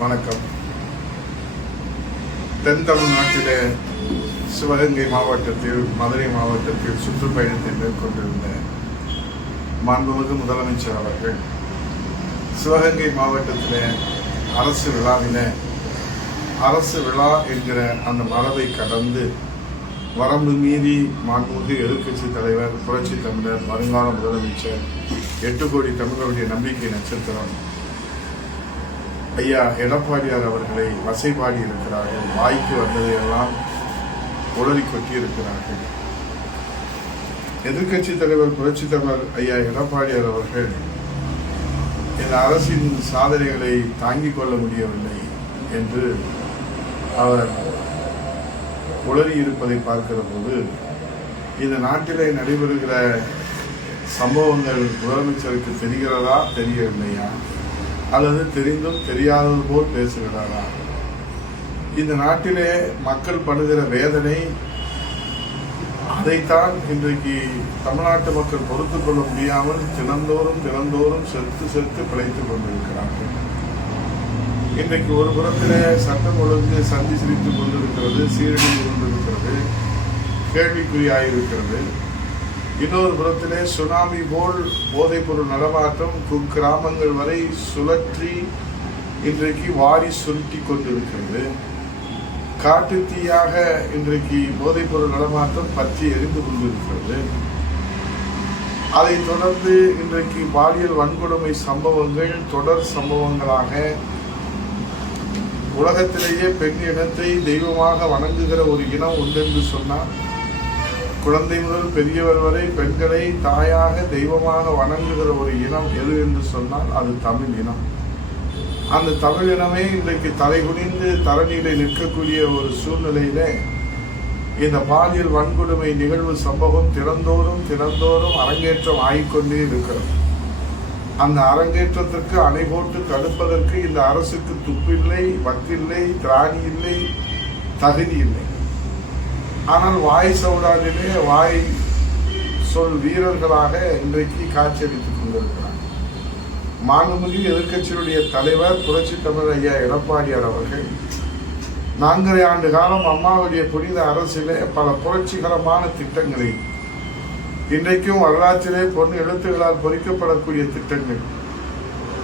வணக்கம். தென் தமிழ்நாட்டிலே சிவகங்கை மாவட்டத்தில் மதுரை மாவட்டத்தில் சுற்றுப்பயணத்தை மேற்கொண்டிருந்த மாண்புமிகு முதலமைச்சர் அவர்கள் சிவகங்கை மாவட்டத்தில் அரசு விழாவில அரசு விழா என்கிற அந்த மரபை கடந்து வரம்பு மீறி மாண்புமிகு எதிர்க்கட்சி தலைவர் புரட்சி தமிழர் வருங்கால முதலமைச்சர் எட்டு கோடி தமிழருடைய நம்பிக்கை நட்சத்திரம் ஐயா எடப்பாடியார் அவர்களை வசைபாடி இருக்கிறார்கள். வாய்க்கு வந்ததையெல்லாம் உளறி கொட்டி இருக்கிறார்கள் எதிர்க்கட்சி தலைவர் புரட்சி தலைவர் ஐயா எடப்பாடியார் அவர்கள் இந்த அரசின் சாதனைகளை தாங்கிக் கொள்ள முடியவில்லை என்று அவர் உளறி இருப்பதை பார்க்கிற போது இந்த நாட்டிலே நடைபெறுகிற சம்பவங்கள் முதலமைச்சருக்கு தெரிகிறதா தெரியவில்லையா? அல்லது தெரிந்தும் தெரியாதது போல் பேசுகிறாரா? இந்த நாட்டிலே மக்கள் படுகிற வேதனை அதைத்தான் இன்றைக்கு தமிழ்நாட்டு மக்கள் பொறுத்து கொள்ள முடியாமல் தினந்தோறும் தினந்தோறும் செத்து செத்து பிழைத்துக் கொண்டிருக்கிறார்கள். இன்றைக்கு ஒரு புறத்திலே சட்டம் ஒழுங்கு சந்தி சிரித்துக் கொண்டிருக்கிறது சீரழிந்து கொண்டிருக்கிறது கேள்விக்குறியாயிருக்கிறது. இன்னொரு புறத்திலே சுனாமி போல் போதைப்பொருள் நடமாட்டம் குக்கிராமங்கள் வரை சுழற்றி இன்றைக்கு வாரி சுருட்டி கொண்டிருக்கிறது. காட்டுத்தீயாக இன்றைக்கு போதைப்பொருள் நடமாட்டம் பற்றி எரிந்து கொண்டிருக்கிறது. அதைத் தொடர்ந்து இன்றைக்கு பாலியல் வன்கொடுமை சம்பவங்கள் தொடர் சம்பவங்களாக உலகத்திலேயே பெண் இனத்தை தெய்வமாக வணங்குகிற ஒரு இனம் உண்டென்று சொன்னால் குழந்தை முதல் பெரியவர் வரை பெண்களை தாயாக தெய்வமாக வணங்குகிற ஒரு இனம் எது என்று சொன்னால் அது தமிழ் இனம். அந்த தமிழ் இனமே இன்றைக்கு தலைகுனிந்து தரணியில நிற்கக்கூடிய ஒரு சூழ்நிலையில இந்த பாலியல் வன்கொடுமை நிகழ்வு சம்பவம் திறந்தோறும் திறந்தோறும் அரங்கேற்றம் ஆகிக்கொண்டே இருக்கிறது. அந்த அரங்கேற்றத்திற்கு அணை போட்டு தடுப்பதற்கு இந்த அரசுக்கு துப்பில்லை வக்கில்லை திராணி இல்லை தகுதி இல்லை. ஆனால் வாய் சவுடாலிலே வாய் சொல் வீரர்களாக இன்றைக்கு காட்சியளித்துக் கொண்டிருக்கிறார். மாண்புமிகு எதிர்கட்சியினுடைய தலைவர் புரட்சி தமிழர் ஐயா எடப்பாடியார் அவர்கள் நான்கரை ஆண்டு காலம் அம்மாவுடைய புனித அரசிலே பல புரட்சிகரமான திட்டங்களை இன்றைக்கும் வரலாற்றிலே பொன் எழுத்துகளால் பொறிக்கப்படக்கூடிய திட்டங்கள்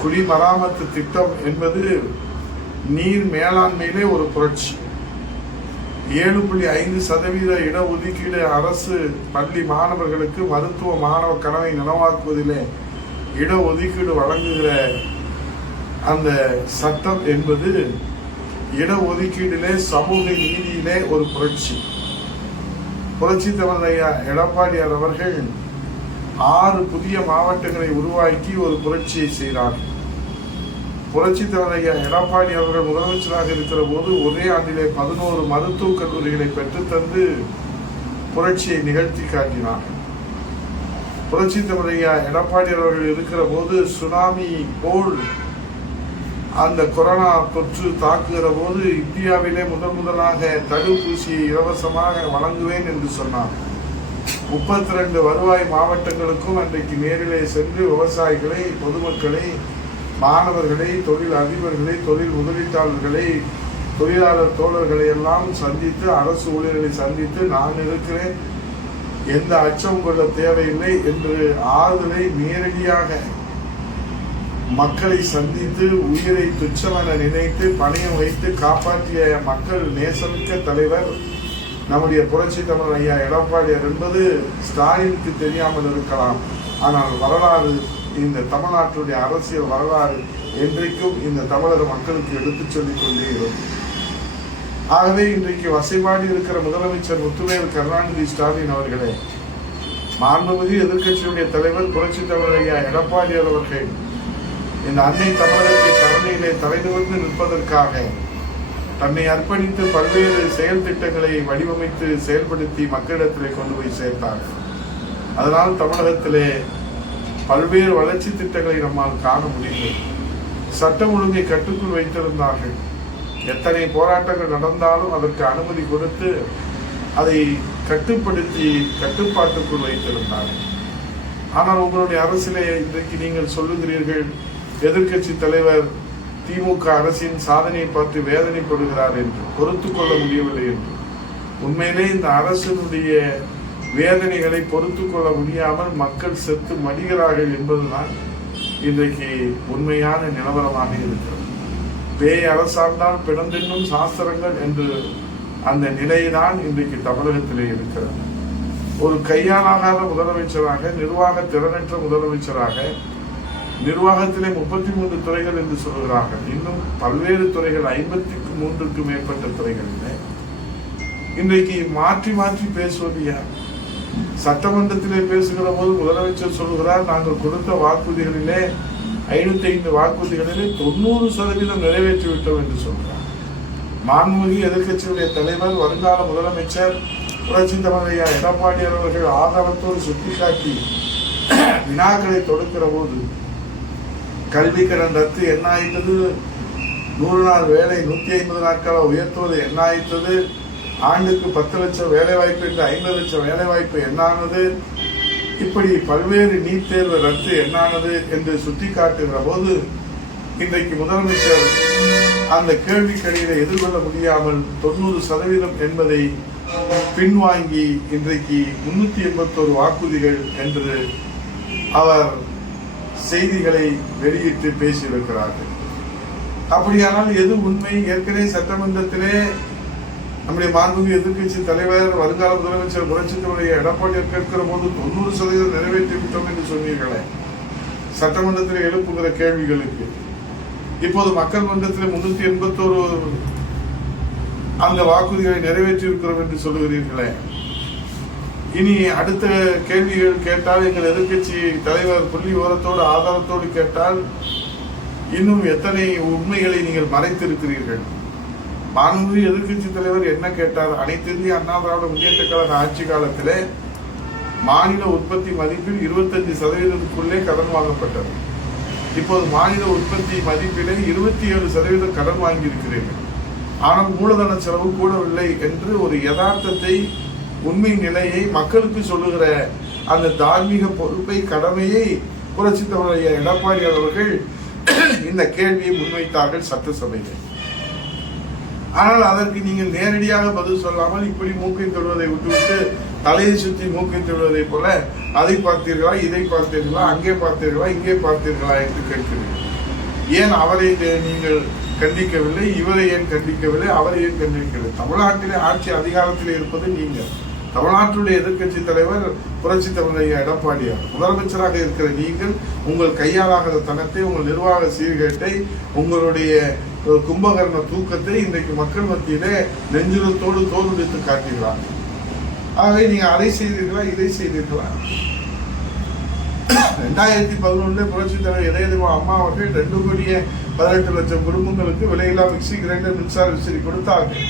குடிமராமத்து திட்டம் என்பது நீர் மேலாண்மையிலே ஒரு புரட்சி. ஏழு புள்ளி ஐந்து சதவீத இடஒதுக்கீடு அரசு பள்ளி மாணவர்களுக்கு மருத்துவ மாணவ கனவை நனவாக்குவதிலே இடஒதுக்கீடு வழங்குகிற அந்த சட்டம் என்பது இடஒதுக்கீடிலே சமூக நீதியிலே ஒரு புரட்சி. புரட்சி தமிழர் எடப்பாடியார் அவர்கள் ஆறு புதிய மாவட்டங்களை உருவாக்கி ஒரு புரட்சியை செய்தார்கள் புரட்சி தலைவர் எடப்பாடி அவர்கள் முதலமைச்சராக இருக்கிற போது ஒரே ஆண்டிலே பதினோரு மருத்துவக் கல்லூரிகளை பெற்றுத்தந்து புரட்சியை நிகழ்த்தி காட்டினார். புரட்சி தமிழர் எடப்பாடி அவர்கள் இருக்கிற போது சுனாமி போல் அந்த கொரோனா தொற்று தாக்குகிற போது இந்தியாவிலே முதன் முதலாக தடுப்பூசியை இலவசமாக வழங்குவேன் என்று சொன்னார். முப்பத்தி ரெண்டு வருவாய் மாவட்டங்களுக்கும் அன்றைக்கு நேரிலே சென்று விவசாயிகளை பொதுமக்களை மாணவர்களை தொழில் அதிபர்களை தொழில் முதலீட்டாளர்களை தொழிலாளர் தோழர்களை எல்லாம் சந்தித்து அரசு ஊழியர்களை சந்தித்து நான் இருக்கிறேன். எந்த அச்சம் கொள்ள தேவையில்லை என்று ஆறுதலை நேரடியாக மக்களை சந்தித்து உயிரை துச்சமென நினைத்து பணியம் வைத்து காப்பாற்றிய மக்கள் நேசமிக்க தலைவர் நம்முடைய புரட்சி தமிழர் ஐயா எடப்பாடியார் என்பது ஸ்டாலினுக்கு தெரியாமல் இருக்கலாம். ஆனால் வரலாறு இந்த தமிழ்நாட்டுடைய அரசியல் வரலாறு என்றைக்கும் இந்த தமிழக மக்களுக்கு எடுத்துச் சொல்லிக் கொண்டே இருக்கும். ஆகவே இன்றைக்கு வசைபாடி இருக்கிற முதலமைச்சர் முத்துவேல் கருணாநிதி ஸ்டாலின் அவர்களே மாண்புமிகு எதிர்க்கட்சியுடைய தலைவர் புரட்சி தமிழர் ஐயா எடப்பாடியார் அவர்கள் இந்த அன்னை தமிழகத்தை கருணையிலே தலைநிமிர்ந்து நிற்பதற்காக தன்னை அர்ப்பணித்து பல்வேறு செயல் திட்டங்களை வடிவமைத்து செயல்படுத்தி மக்களிடத்திலே கொண்டு போய் சேர்த்தார். அதனால் தமிழகத்திலே பல்வேறு வளர்ச்சி திட்டங்களை நம்மால் காண முடிந்தது சட்டம் ஒழுங்கை கட்டுக்குள் வைத்திருந்தார்கள். எத்தனை போராட்டங்கள் நடந்தாலும் அதற்கு அனுமதி கொடுத்து அதை கட்டுப்படுத்தி கட்டுப்பாட்டுக்குள் வைத்திருந்தார்கள். ஆனால் உங்களுடைய அரசிலே இன்றைக்கு நீங்கள் சொல்லுகிறீர்கள் எதிர்க்கட்சி தலைவர் திமுக அரசின் சாதனையை பார்த்து வேதனைப்படுகிறார் என்று பொறுத்து கொள்ள முடியவில்லை என்று. உண்மையிலே இந்த அரசினுடைய வேதனைகளை பொறுத்து கொள்ள முடியாமல் மக்கள் செத்து மடிகிறார்கள் என்பதுதான் இன்றைக்கு உண்மையான நிலவரமாக இருக்கிறது. பேய் அரசாண்டால் பிறந்தென்னும் சாஸ்திரங்கள் என்று அந்த நிலைதான் இன்றைக்கு தமிழகத்திலே இருக்கிறது. ஒரு கையாலாகாத முதலமைச்சராக நிர்வாக திறனற்ற முதலமைச்சராக நிர்வாகத்திலே முப்பத்தி மூன்று துறைகள் என்று சொல்கிறார்கள். இன்னும் பல்வேறு துறைகள் ஐம்பத்தி மூன்றுக்கு மேற்பட்ட துறைகளில் இன்றைக்கு மாற்றி மாற்றி பேசுவது யார்? சட்டமன்றத்திலே பேசுகிற போது முதலமைச்சர் சொல்கிறார் நாங்கள் கொடுத்த வாக்குறுதிகளிலே ஐநூத்தி ஐந்து வாக்குறுதிகளிலே தொண்ணூறு சதவீதம் நிறைவேற்றி விட்டோம் என்று சொல்கிறார். மாண்புமிகு எதிர்க்கட்சியுடைய தலைவர் வருங்கால முதலமைச்சர் புரட்சி தலைவரையா எடப்பாடி அவர்கள் ஆதாரத்தோடு சுட்டிக்காட்டி வினாக்களை தொடுக்கிற போது கல்வி கடன் ரத்து என்ன ஆயிட்டது நூறு நாள் வேலை நூத்தி ஐம்பது நாட்களாக உயர்த்துவது என்ன ஆயிட்டது ஆண்டுக்கு பத்து லட்சம் வேலை வாய்ப்பு என்று ஐம்பது லட்சம் வேலை வாய்ப்பு என்னானது? இப்படி பல்வேறு நீட் தேர்வு ரத்து என்னானது என்று சுட்டிக்காட்டுகிற போது இன்றைக்கு முதலமைச்சர் அந்த கேள்விக்கடியில எதிர்கொள்ள முடியாமல் தொண்ணூறு சதவீதம் என்பதை பின்வாங்கி இன்றைக்கு முன்னூத்தி எண்பத்தோரு வாக்குறுதிகள் என்று அவர் செய்திகளை வெளியிட்டு பேசியிருக்கிறார்கள். அப்படியானால் எது உண்மை? ஏற்கனவே சட்டமன்றத்திலே நம்முடைய மாண்புமிகு எதிர்கட்சி தலைவர் வருங்கால முதலமைச்சர் புரட்சித்தவருடைய எடப்பாடியார் கேட்கிற போது தொண்ணூறு சதவீதம் நிறைவேற்றி விட்டோம் என்று சொன்னீர்களே. சட்டமன்றத்தில் எழுப்புகிற கேள்விகளுக்கு. இப்போது மக்கள் மன்றத்தில் முன்னூத்தி எண்பத்தோரு அந்த வாக்குறுதிகளை நிறைவேற்றி இருக்கிறோம் என்று சொல்லுகிறீர்களே. இனி அடுத்த கேள்விகள் கேட்டால் எங்கள் எதிர்கட்சி தலைவர் புள்ளி ஓரத்தோடு ஆதாரத்தோடு கேட்டால் இன்னும் எத்தனை உண்மைகளை நீங்கள் மறைத்திருக்கிறீர்கள்? மாண்புமிகு எதிர்கட்சி தலைவர் என்ன கேட்டார்? அனைத்து இந்திய அண்ணா திராவிட முன்னேற்ற கழக ஆட்சி காலத்திலே மாநில உற்பத்தி மதிப்பில் இருபத்தஞ்சு சதவீதத்துக்குள்ளே கடன் வாங்கப்பட்டது. இப்போது மாநில உற்பத்தி மதிப்பிலே இருபத்தி ஏழு சதவீதம் கடன் வாங்கியிருக்கிறீர்கள் ஆனால் மூலதன செலவு கூடவில்லை என்று ஒரு யதார்த்தத்தை உண்மை நிலையை மக்களுக்கு சொல்லுகிற அந்த தார்மீக பொறுப்பை கடமையை புரட்சித்தவருடைய எடப்பாடி அவர்கள் இந்த கேள்வியை முன்வைத்தார்கள் சட்டசபையில். ஆனால் அதற்கு நீங்கள் நேரடியாக பதில் சொல்லாமல் இப்படி மூக்கை தொடுவதை விட்டுவிட்டு தலையை சுற்றி மூக்கை தொடுவதை போல அதை பார்த்தீர்களா இதை பார்த்தீர்களா அங்கே பார்த்தீர்களா இங்கே பார்த்தீர்களா என்று கேட்கிறீர்கள் ஏன் அவரை தே- நீங்கள் கண்டிக்கவில்லை இவரை ஏன் கண்டிக்கவில்லை அவரை ஏன் கண்டிக்கவில்லை? தமிழ்நாட்டிலே ஆட்சி அதிகாரத்தில் இருப்பது நீங்கள். தமிழ்நாட்டுடைய எதிர்க்கட்சி தலைவர் புரட்சி தமிழைய எடப்பாடியார். முதலமைச்சராக இருக்கிற நீங்கள் உங்கள் கையாலாகாத தனத்தை உங்கள் நிர்வாக சீர்கேட்டை உங்களுடைய கும்பகர்ண தூக்கத்தை இன்றைக்கு மக்கள் மத்தியிலே நெஞ்சுரத்தோடு தோலுடித்து காட்டுகிறார் ஆகவே நீங்க அதை செய்தீர்களா இதை செய்தீர்களா? ரெண்டாயிரத்தி பதினொன்று புரட்சி தலைவர் இளையதிமா அம்மா அவர்கள் ரெண்டு கோடியே பதினெட்டு லட்சம் குடும்பங்களுக்கு விலையில்லா மிக்சி கிரைண்டர் மின்சார விசிறி கொடுத்தார்கள்.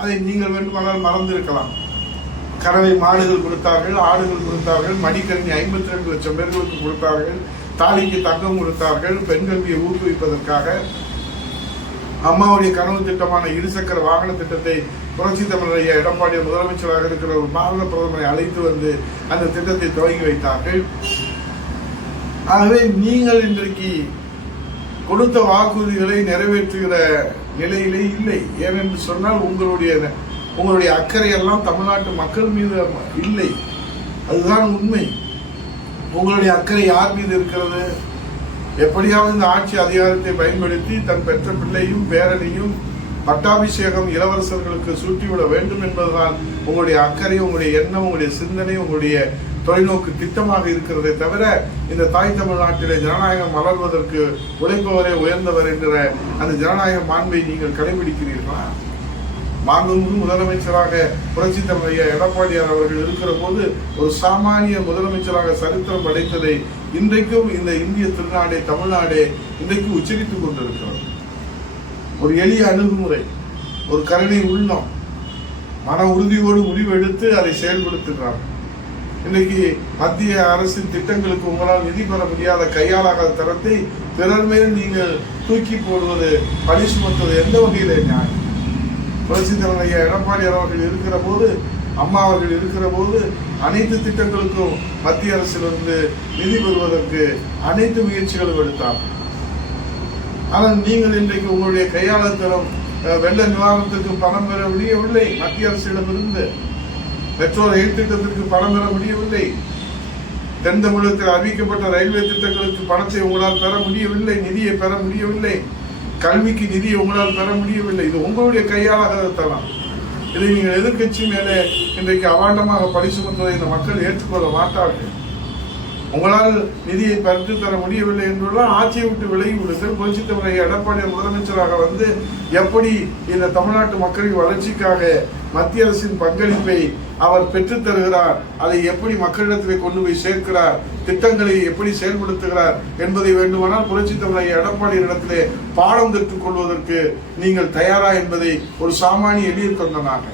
அதை நீங்கள் வேண்டுமானால் மறந்திருக்கலாம். கறவை மாடுகள் கொடுத்தார்கள் ஆடுகள் கொடுத்தார்கள் மடிக்கணினி ஐம்பத்தி ரெண்டு லட்சம் பேர்களுக்கு கொடுத்தார்கள். தாலிக்கு தங்கம் கொடுத்தார்கள் பெண் கல்வியை ஊக்குவிப்பதற்காக. அம்மாவுடைய கனவு திட்டமான இருசக்கர வாகன திட்டத்தை புரட்சி தமிழரைய எடப்பாடி முதலமைச்சராக இருக்கிற ஒரு மாநில பிரதமரை அழைத்து வந்து அந்த திட்டத்தை துவங்கி வைத்தார்கள். ஆகவே நீங்கள் இன்றைக்கு கொடுத்த வாக்குறுதிகளை நிறைவேற்றுகிற நிலையிலே இல்லை. ஏனென்று சொன்னால் உங்களுடைய உங்களுடைய அக்கறை எல்லாம் தமிழ்நாட்டு மக்கள் மீது இல்லை. அதுதான் உண்மை. உங்களுடைய அக்கறை யார் மீது இருக்கிறது? எப்படியாவது இந்த ஆட்சி அதிகாரத்தை பயன்படுத்தி தன் பெற்ற பிள்ளையும் பேரனையும் பட்டாபிஷேகம் இளவரசர்களுக்கு சூட்டிவிட வேண்டும் என்பதுதான் உங்களுடைய அக்கறை உங்களுடைய எண்ணம் உங்களுடைய சிந்தனை உங்களுடைய தொலைநோக்கு திட்டமாக இருக்கிறதே தவிர இந்த தாய் தமிழ்நாட்டிலே ஜனநாயகம் மலர்வதற்கு உழைப்பவரே உயர்ந்தவர் என்கிற அந்த ஜனநாயக மாண்பை நீங்கள் கடைபிடிக்கிறீர்களா? மாண்புமிகு முதலமைச்சராக புரட்சி தலைவர் எடப்பாடியார் அவர்கள் இருக்கிற போது ஒரு சாமானிய முதலமைச்சராக சரித்திரம் படைத்ததை இன்றைக்கும் இந்த இந்திய திருநாடே தமிழ்நாடே இன்றைக்கு உச்சரித்துக் கொண்டிருக்கிறது. ஒரு எளிய அணுகுமுறை ஒரு கருணை உள்ளம் மன உறுதியோடு முடிவெடுத்து அதை செயல்படுத்துகிறார். இன்னைக்கு மத்திய அரசின் திட்டங்களுக்கு உங்களால் நிதி பெற முடியாத கையாளாகாத தரத்தை பிறர் மேல் நீங்கள் தூக்கி போடுவது பழி சுமத்துவது எந்த வகையிலே நியாயம்? புரட்சி தலைவர் எடப்பாடி அவர்கள் இருக்கிற போது அம்மா அவர்கள் இருக்கிற போது அனைத்து திட்டங்களுக்கும் மத்திய அரசிலிருந்து நிதி பெறுவதற்கு அனைத்து முயற்சிகளும் எடுத்தார். ஆனால் நீங்கள் இன்றைக்கு உங்களுடைய கையாளத்தனம் அஹ், வெள்ள நிவாரணத்துக்கு பணம் பெற முடியவில்லை மத்திய அரசிடமிருந்து. பெட்ரோல் ரயில் திட்டத்திற்கு பணம் பெற முடியவில்லை. தென் தமிழகத்தில் அறிவிக்கப்பட்ட ரயில்வே திட்டங்களுக்கு பணத்தை உங்களால் பெற முடியவில்லை நிதியை பெற முடியவில்லை. கல்விக்கு நிதியை உங்களால் பெற முடியவில்லை. இது உங்களுடைய கையாளத்தனம் இதை நீங்கள் எதிர்கட்சி மேலே இன்றைக்கு அவாண்டமாக பழி சுமந்ததை இந்த மக்கள் ஏற்றுக்கொள்ள மாட்டார்கள். உங்களால் நிதியை பெற்று தர முடியவில்லை என்றெல்லாம் ஆட்சியை விட்டு விலகி விடுங்கள். புரட்சித் தலைவர் எடப்பாடி முதலமைச்சராக வந்து எப்படி இந்த தமிழ்நாட்டு மக்களின் வளர்ச்சிக்காக மத்திய அரசின் பங்களிப்பை அவர் பெற்றுத் தருகிறார். அதை எப்படி மக்களிடத்திலே கொண்டு போய் சேர்க்கிறார்? திட்டங்களை எப்படி செயல்படுத்துகிறார் என்பதை வேண்டுமானால் புரட்சி தமிழக எடப்பாடி இடத்திலே பாடம் கற்றுக் கொள்வதற்கு நீங்கள் தயாரா என்பதை ஒரு சாமானிய எளிய தொண்டனாக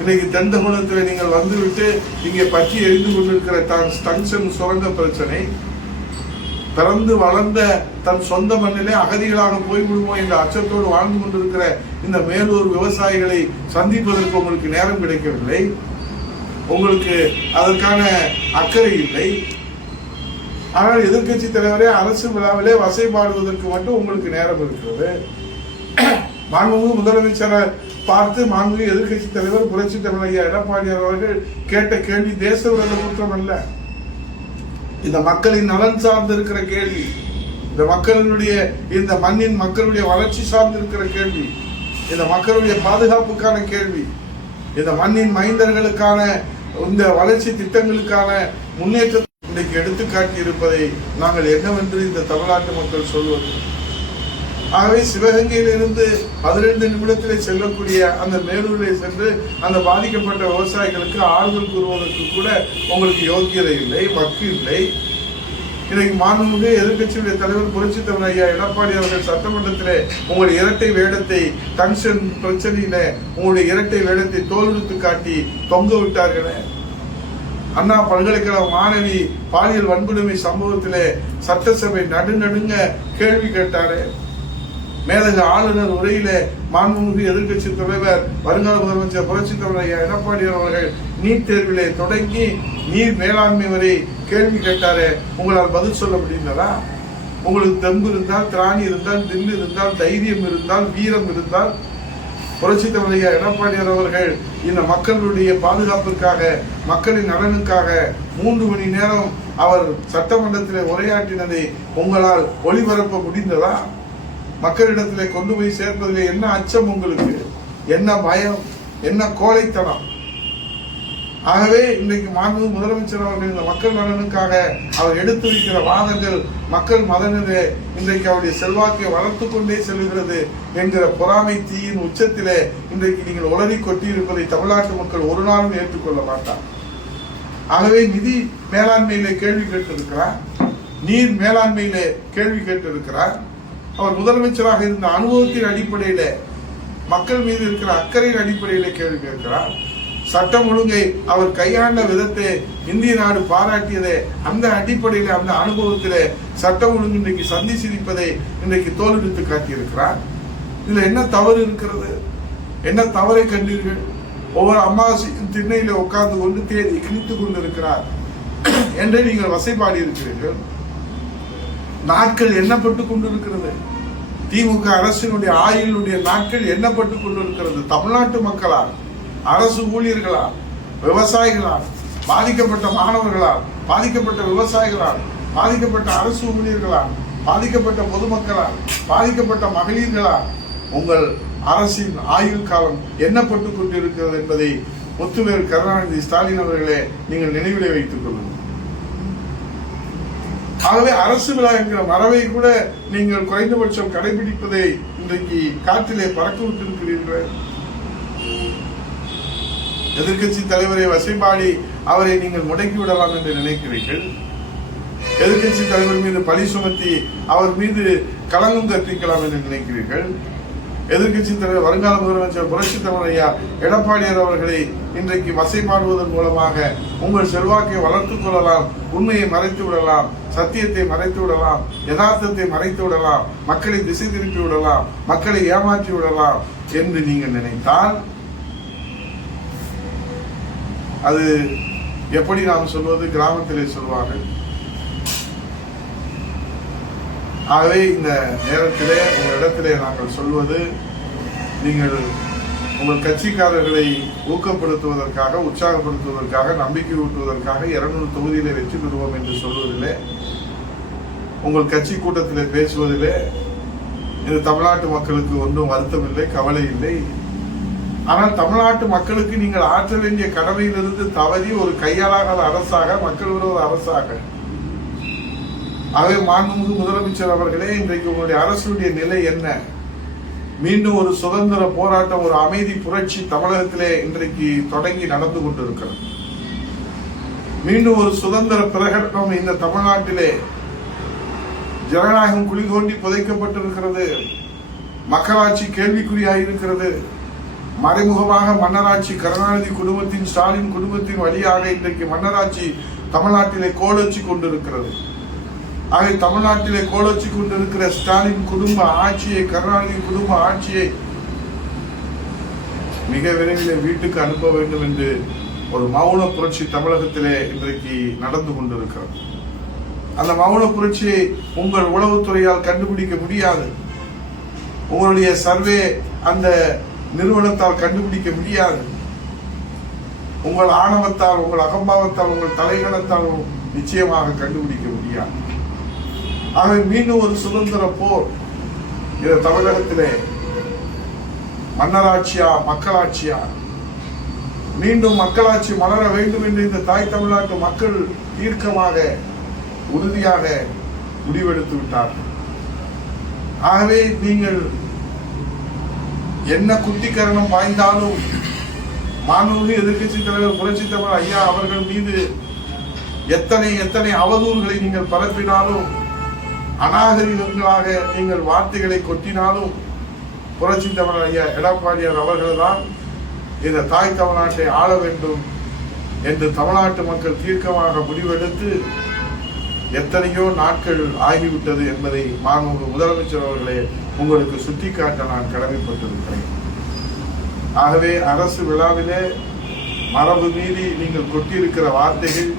இன்னைக்கு தென் தமிழகத்தில் நீங்கள் வந்துவிட்டு இங்கே பற்றி எரிந்து கொண்டிருக்கிற தன் ஸ்டங்ஷன் சுரங்க பிரச்சனை பிறந்து வளர்ந்த தன் சொந்த மண்ணிலே அகதிகளாக போய்விடுமோ என்ற அச்சத்தோடு வாழ்ந்து கொண்டிருக்கிற இந்த மேலூர் விவசாயிகளை சந்திப்பதற்கு உங்களுக்கு நேரம் கிடைக்கவில்லை. உங்களுக்கு அதற்கான அக்கறை இல்லை. ஆனால் எதிர்க்கட்சி தலைவரே அரசு விழாவிலே வசைபாடுவதற்கு மட்டும் உங்களுக்கு நேரம் இருக்கிறது. மாண்புமிகு முதலமைச்சரை பார்த்து மாண்புமிகு எதிர்கட்சி தலைவர் புரட்சி தலைவர் ஐயா எடப்பாடி அவர்கள் கேட்ட கேள்வி தேச விரோத குற்றம் அல்ல. இந்த மக்களின் நலன் சார்ந்து இருக்கிற கேள்வி இந்த மக்களினுடைய இந்த மண்ணின் மக்களுடைய வளர்ச்சி சார்ந்து இருக்கிற கேள்வி இந்த மக்களுடைய பாதுகாப்புக்கான கேள்வி. இந்த மண்ணின் மைந்தர்களுக்கான இந்த வளர்ச்சி திட்டங்களுக்கான முன்னேற்ற இன்றைக்கு எடுத்துக்காட்டி இருப்பதை நாங்கள் என்னவென்று இந்த தமிழ்நாட்டு மக்கள் சொல்வது. ஆகவே சிவகங்கையிலிருந்து பதினைந்து நிமிடத்திலே செல்லக்கூடிய அந்த மேலூரிலே சென்று அந்த பாதிக்கப்பட்ட விவசாயிகளுக்கு ஆறுதல் கூறுவதற்கு கூட உங்களுக்கு யோக்கியதை இல்லை வக்கு இல்லை. இன்னைக்கு மாண்புமிகு எதிர்கட்சியுடைய தலைவர் புரட்சி தலைவர் ஐயா எடப்பாடி அவர்கள் சட்டமன்றத்திலே உங்களுடைய இரட்டை வேடத்தை டங்ஷன் பிரச்சனையில உங்களுடைய இரட்டை வேடத்தை தோல்வித்து காட்டி தொங்க விட்டார்களே. அண்ணா பல்கலைக்கழக மாணவி பாலியல் வன்கொடுமை சம்பவத்திலே சட்டசபை நடுநடுங்க கேள்வி கேட்டாரு. மேலக ஆளுநர் உரையில மாண்புமிகு எதிர்க்கட்சி தலைவர் வருங்கால முதலமைச்சர் புரட்சி தலைவர் ஐயா எடப்பாடி அவர்கள் நீட் தேர்விலே தொடங்கி நீர் மேலாண்மை வரை கேள்வி கேட்டாரே உங்களால் பதில் சொல்ல முடியுங்களா? உங்களுக்கு தெம்பு இருந்தால் திராணி இருந்தால் தில்லு இருந்தால் தைரியம் இருந்தால் வீரம் இருந்தால் புரட்சி தலைவர் எடப்பாடியார் அவர்கள் இந்த மக்களுடைய பாதுகாப்பிற்காக மக்களின் நலனுக்காக மூன்று மணி நேரம் அவர் சட்டமன்றத்தில் உரையாற்றினதை உங்களால் ஒளிபரப்ப முடிந்ததா? மக்களிடத்தில் கொண்டு போய் சேர்ப்பதில் என்ன அச்சம் உங்களுக்கு? என்ன பயம்? என்ன கோழைத்தனம்? ஆகவே இன்றைக்கு மாண்பு முதலமைச்சர் அவர்கள் இந்த மக்கள் நலனுக்காக அவர் எடுத்து வைக்கிற வாதங்கள் மக்கள் மதனிலே இன்றைக்கு அவருடைய செல்வாக்கை வளர்த்து கொண்டே செல்கிறது என்கிற பொறாமை தீயின் உச்சத்திலே இன்றைக்கு நீங்கள் உளறி கொட்டியிருப்பதை தமிழ்நாட்டு மக்கள் ஒரு நாளும் ஏற்றுக்கொள்ள மாட்டார். ஆகவே நிதி மேலாண்மையிலே கேள்வி கேட்டிருக்கிறார். நீர் மேலாண்மையிலே கேள்வி கேட்டிருக்கிறார். அவர் முதலமைச்சராக இருந்த அனுபவத்தின் அடிப்படையில மக்கள் மீது இருக்கிற அக்கறையின் அடிப்படையில கேள்வி கேட்கிறார். சட்டம் ஒழுங்கை அவர் கையாண்ட விதத்தை இந்திய நாடு பாராட்டியதே அந்த அடிப்படையில அந்த அனுபவத்திலே சட்டம் ஒழுங்கு இன்றைக்கு சந்தி சிரிப்பதை இன்றைக்கு தோலெடுத்து காட்டியிருக்கிறார். இதுல என்ன தவறு இருக்கிறது? என்ன தவறை கண்டீர்கள்? ஒவ்வொரு அம்மாவாசையும் திண்ணையில உட்கார்ந்து கொண்டு தேடி கிழித்துக் கொண்டிருக்கிறார் என்று நீங்கள் வசைப்பாடி இருக்கிறீர்கள். நாட்கள் எண்ணப்பட்டு கொண்டிருக்கிறது. திமுக அரசினுடைய ஆயுளுடைய நாட்கள் எண்ணப்பட்டு கொண்டிருக்கிறது. தமிழ்நாட்டு மக்களால். அரசு ஊழியர்களால் விவசாயிகளால் பாதிக்கப்பட்ட மாணவர்களால் பாதிக்கப்பட்ட விவசாயிகளால் பாதிக்கப்பட்ட அரசு ஊழியர்களால் பாதிக்கப்பட்ட பொதுமக்களால் பாதிக்கப்பட்ட மகளிர்களால் உங்கள் அரசின் ஆயுள் காலம் என்னப்பட்டு கொண்டிருக்கிறது என்பதை முத்துவேல் கருணாநிதி ஸ்டாலின் அவர்களே நீங்கள் நினைவிலே வைத்துக் கொள்ளுங்கள். ஆகவே அரசு விழா என்கிற மரபை கூட நீங்கள் குறைந்தபட்சம் கடைபிடிப்பதை இன்றைக்கு காற்றிலே பறக்க விட்டிருக்கிறீர்கள். எதிர்க்கட்சி தலைவரை வசைபாடி அவரை நீங்கள் முடக்கி விடலாம் என்று நினைக்கிறீர்கள்? எதிர்க்கட்சி தலைவர் மீது பழி சுமத்தி அவர் மீது களங்கம் கற்பிக்கலாம் என்று நினைக்கிறீர்கள்? எதிர்க்கட்சி தலைவர் வருங்கால முதலமைச்சர் புரட்சி தலைவரையா எடப்பாடியார் அவர்களை இன்றைக்கு வசைபாடுவதன் மூலமாக உங்கள் செல்வாக்கை வளர்த்துக் கொள்ளலாம் உண்மையை மறைத்து விடலாம் சத்தியத்தை மறைத்து விடலாம் யதார்த்தத்தை மறைத்து விடலாம் மக்களை திசை திருப்பி விடலாம் மக்களை ஏமாற்றி விடலாம் என்று நீங்கள் நினைத்தால் அது எப்படி நாம் சொல்வது கிராமத்திலே சொல்வார்கள்? ஆகவே இந்த நேரத்திலே உங்களிடத்திலே நாங்கள் சொல்வது நீங்கள் உங்கள் கட்சிக்காரர்களை ஊக்கப்படுத்துவதற்காக உற்சாகப்படுத்துவதற்காக நம்பிக்கை ஊட்டுவதற்காக இருநூறு தொகுதியிலே வெற்றி பெறுவோம் என்று சொல்வதிலே உங்கள் கட்சி கூட்டத்திலே பேசுவதிலே இது தமிழ்நாட்டு மக்களுக்கு ஒன்றும் வருத்தம் இல்லை கவலை இல்லை. ஆனால் தமிழ்நாட்டு மக்களுக்கு நீங்கள் ஆற்ற வேண்டிய கடமையிலிருந்து தவறி ஒரு கையாளாகாத அரசாக மக்கள் விரோத அரசாக. ஆகவே மாண்புமிகு முதலமைச்சர் அவர்களே இன்றைக்கு உங்களுடைய அரசுடைய நிலை என்ன? மீண்டும் ஒரு சுதந்திர போராட்டம் ஒரு அமைதி புரட்சி தமிழகத்திலே இன்றைக்கு தொடங்கி நடந்து கொண்டிருக்கிறது. மீண்டும் ஒரு சுதந்திர பிரகடனம் இந்த தமிழ்நாட்டிலே ஜனநாயகம் குழி தோண்டி புதைக்கப்பட்டிருக்கிறது. மக்களாட்சி கேள்விக்குறியாயிருக்கிறது. மறைமுகமாக மன்னராட்சி கருணாநிதி குடும்பத்தின் ஸ்டாலின் குடும்பத்தின் வழியாக இன்றைக்கு மன்னராட்சி தமிழ்நாட்டிலே கோலோச்சி கொண்டிருக்கிறது. ஆக தமிழ்நாட்டிலே கோலோச்சி கொண்டிருக்கிற ஸ்டாலின் குடும்ப ஆட்சியை கருணாநிதி குடும்ப ஆட்சியை மிக விரைவில் வீட்டுக்கு அனுப்ப வேண்டும் என்று ஒரு மௌன புரட்சி தமிழகத்திலே இன்றைக்கு நடந்து கொண்டிருக்கிறது. அந்த மௌன புரட்சியை உங்கள் உளவுத்துறையால் கண்டுபிடிக்க முடியாது. உங்களுடைய சர்வே அந்த நிறுவனத்தால் கண்டுபிடிக்க முடியாது. உங்கள் ஆணவத்தால் உங்கள் அகம்பாவத்தால் உங்கள் தலைகணத்தால் நிச்சயமாக கண்டுபிடிக்க முடியாது. ஆகவே மீண்டும் ஒரு சுதந்திர போர். இந்த தமிழகத்திலே மன்னராட்சியா மக்களாட்சியா? மீண்டும் மக்களாட்சி மலர வேண்டும் என்று இந்த தாய் தமிழ்நாட்டு மக்கள் தீர்க்கமாக உறுதியாக முடிவெடுத்து விட்டார்கள். ஆகவே நீங்கள் என்ன குத்திக்கரணம் வாய்ந்தாலும் மாண்புமிகு எதிர்க்கட்சி தலைவர் புரட்சி தலைவர் ஐயா அவர்கள் மீது எத்தனை எத்தனை அவதூறுகளை நீங்கள் பரப்பினாலும் அநாகரிகங்களாக நீங்கள் வார்த்தைகளை கொட்டினாலும் புரட்சி தமிழர் ஐயா எடப்பாடியார் அவர்கள்தான் இந்த தாய் தமிழ்நாட்டை ஆள வேண்டும் என்று தமிழ்நாட்டு மக்கள் தீர்க்கமாக முடிவெடுத்து எத்தனையோ நாட்கள் ஆகிவிட்டது என்பதை மாண்புமிகு முதலமைச்சர் அவர்களே உங்களுக்கு சுட்டிக்காட்ட நான் கடமைப்பட்டிருக்கிறேன். ஆகவே அரசு விழாவிலே மரபு மீறி நீங்கள் கொட்டியிருக்கிற வார்த்தைகள்